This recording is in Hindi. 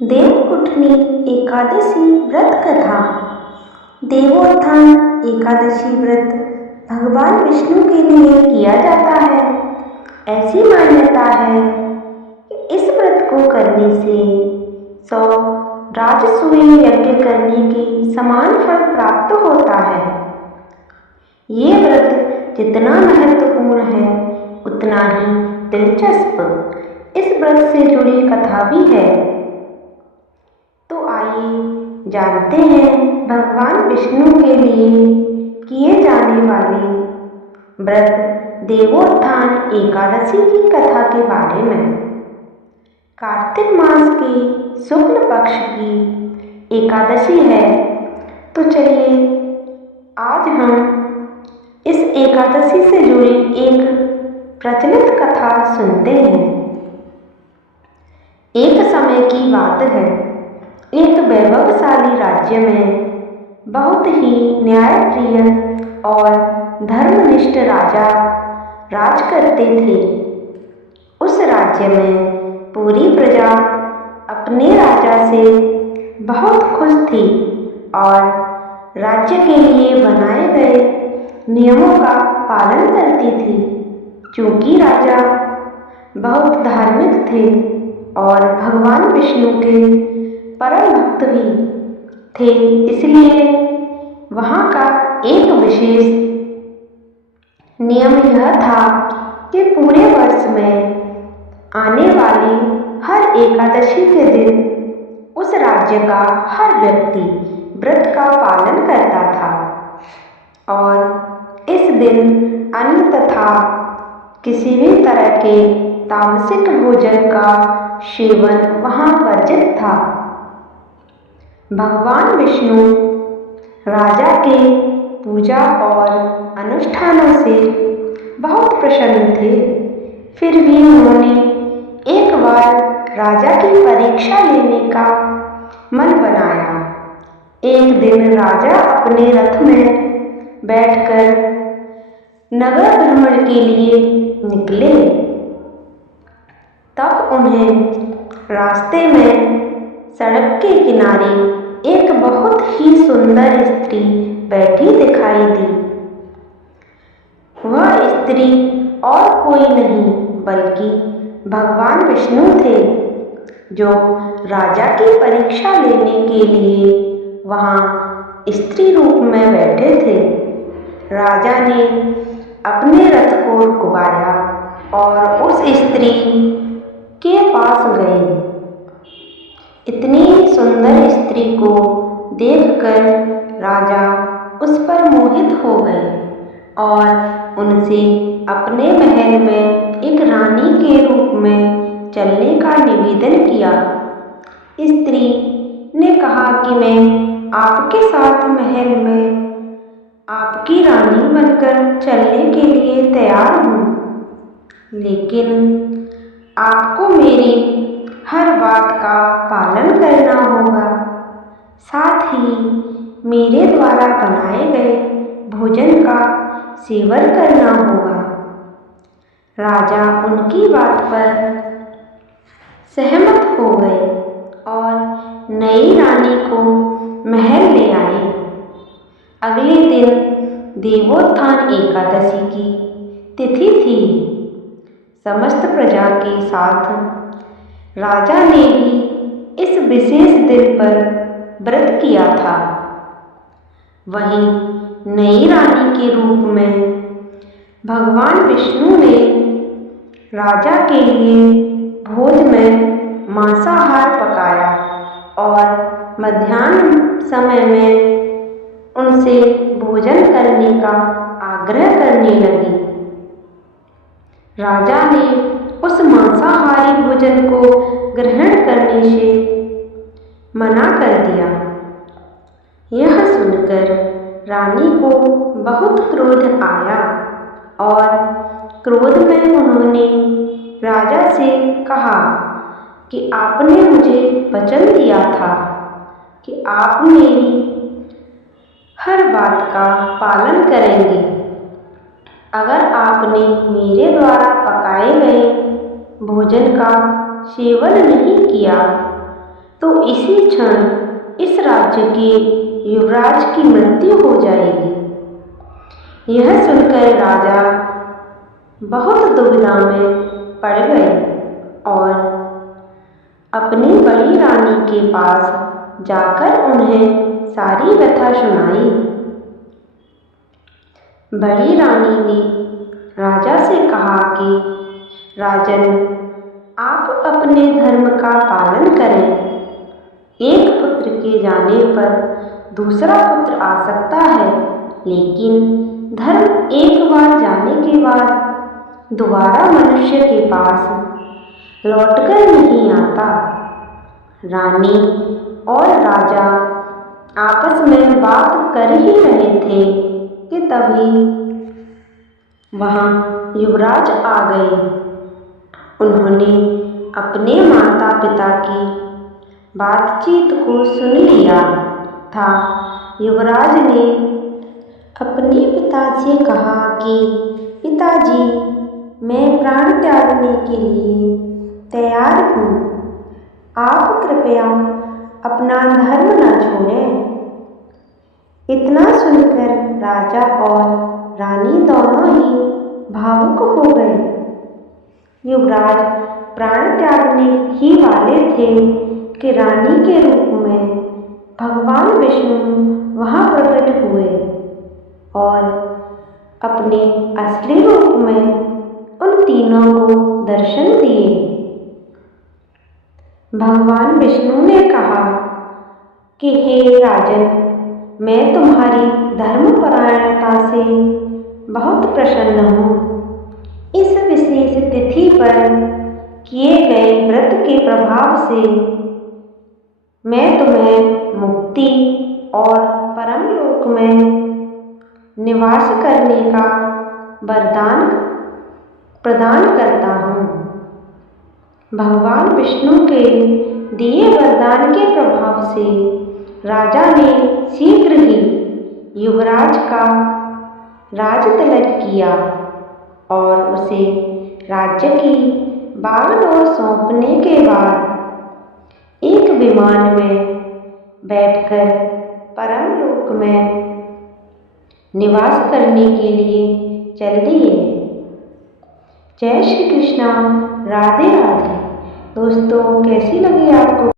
देवउठनी एकादशी व्रत कथा। देवोत्थान एकादशी व्रत भगवान विष्णु के लिए किया जाता है। ऐसी मान्यता है कि इस व्रत को करने से 100 राजसूय यज्ञ करने के समान फल प्राप्त होता है। ये व्रत जितना महत्वपूर्ण है उतना ही दिलचस्प इस व्रत से जुड़ी कथा भी है। तो आइए जानते हैं भगवान विष्णु के लिए किए जाने वाले व्रत देवोत्थान एकादशी की कथा के बारे में। कार्तिक मास के शुक्ल पक्ष की एकादशी है। तो चलिए आज हम इस एकादशी से जुड़ी एक प्रचलित कथा सुनते हैं। एक समय की बात है, एक वैभवशाली राज्य में बहुत ही न्यायप्रिय और धर्मनिष्ठ राजा राज करते थे। उस राज्य में पूरी प्रजा अपने राजा से बहुत खुश थी और राज्य के लिए बनाए गए नियमों का पालन करती थी। क्योंकि राजा बहुत धार्मिक थे और भगवान विष्णु के परम भक्त भी थे, इसलिए वहाँ का एक विशेष नियम यह था कि पूरे वर्ष में आने वाली हर एकादशी के दिन उस राज्य का हर व्यक्ति व्रत का पालन करता था और इस दिन अन्न तथा किसी भी तरह के तामसिक भोजन का सेवन वहाँ वर्जित था। भगवान विष्णु राजा के पूजा और अनुष्ठानों से बहुत प्रसन्न थे। फिर भी उन्होंने एक बार राजा की परीक्षा लेने का मन बनाया। एक दिन राजा अपने रथ में बैठकर नगर भ्रमण के लिए निकले। तब उन्हें रास्ते में सड़क के किनारे एक बहुत ही सुंदर स्त्री बैठी दिखाई दी। वह स्त्री और कोई नहीं बल्कि भगवान विष्णु थे, जो राजा की परीक्षा लेने के लिए वहाँ स्त्री रूप में बैठे थे। राजा ने अपने रथ को रुकवाया और उस स्त्री के पास गए। इतनी सुंदर स्त्री को देखकर राजा उस पर मोहित हो गए और उनसे अपने महल में एक रानी के रूप में चलने का निवेदन किया। स्त्री ने कहा कि मैं आपके साथ महल में आपकी रानी बनकर चलने के लिए तैयार हूँ, लेकिन आपको मेरी हर बात का पालन करना होगा। साथ ही मेरे द्वारा बनाए गए भोजन का सेवन करना होगा। राजा उनकी बात पर सहमत हो गए और नई रानी को महल ले आए। अगले दिन देवोत्थान एकादशी की तिथि थी। समस्त प्रजा के साथ राजा ने भी इस विशेष दिन पर व्रत किया था। वहीं नई रानी के रूप में भगवान विष्णु ने राजा के लिए भोज में मांसाहार पकाया और मध्याह्न समय में उनसे भोजन करने का आग्रह करने लगी। राजा ने उस मांसाहारी भोजन को ग्रहण करने से मना कर दिया। यह सुनकर रानी को बहुत क्रोध आया और क्रोध में उन्होंने राजा से कहा कि आपने मुझे वचन दिया था कि आप मेरी हर बात का पालन करेंगे। अगर आपने मेरे द्वारा पकाए गए भोजन का सेवन नहीं किया तो इसी क्षण इस राज्य के युवराज की मृत्यु हो जाएगी। यह सुनकर राजा बहुत दुविधा में पड़ गए और अपनी बड़ी रानी के पास जाकर उन्हें सारी व्यथा सुनाई। बड़ी रानी ने राजा से कहा कि राजन, आप अपने धर्म का पालन करें। एक पुत्र के जाने पर दूसरा पुत्र आ सकता है, लेकिन धर्म एक बार जाने के बाद दोबारा मनुष्य के पास लौटकर नहीं आता। रानी और राजा आपस में बात कर ही रहे थे कि तभी वहाँ युवराज आ गए। उन्होंने अपने माता पिता की बातचीत को सुन लिया था। युवराज ने अपने पिता से कहा कि पिताजी, मैं प्राण त्यागने के लिए तैयार हूँ। आप कृपया अपना धर्म न छोड़ें। इतना सुनकर राजा और रानी दोनों ही भावुक हो गए। युवराज प्राण त्यागने ही वाले थे कि रानी के रूप में भगवान विष्णु वहाँ प्रकट हुए और अपने असली रूप में उन तीनों को दर्शन दिए। भगवान विष्णु ने कहा कि हे राजन, मैं तुम्हारी धर्मपरायणता से बहुत प्रसन्न हूँ। इस विशेष तिथि पर किए गए व्रत के प्रभाव से मैं तुम्हें मुक्ति और परमलोक में निवास करने का वरदान प्रदान करता हूँ। भगवान विष्णु के दिए वरदान के प्रभाव से राजा ने शीघ्र ही युवराज का राज तिलक किया और उसे राज्य की बागडोर सौंपने के बाद एक विमान में बैठकर परमलोक में निवास करने के लिए चल दिए। जय श्री कृष्णा। राधे राधे। दोस्तों, कैसी लगी आपको